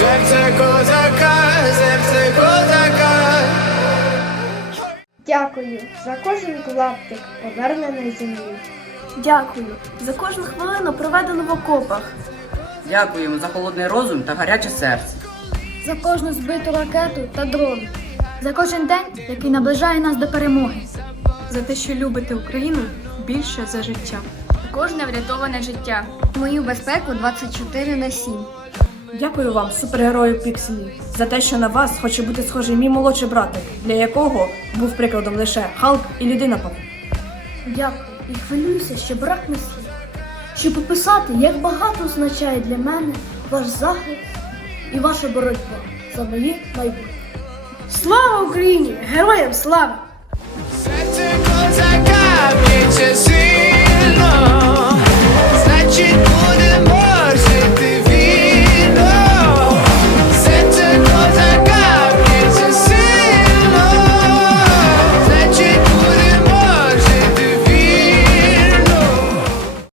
Серце козака, серце козака. Дякую за кожен клаптик повернений землі. Дякую за кожну хвилину проведену в окопах, Дякуємо за холодний розум та гаряче серце. за кожну збиту ракету та дрон, за кожен день, який наближає нас до перемоги, за те, що любите Україну більше за життя. кожне врятоване життя. Мою безпеку 24 на 7. Дякую вам, супергерої Пікселі, за те, що на вас хоче бути схожий мій молодший братик, для якого був прикладом лише Халк і людина пап. Дякую і хвилююся, що брак не слів. Щоб описати, як багато означає для мене ваш захист і ваша боротьба за моє майбутнє. Слава Україні! Героям слава!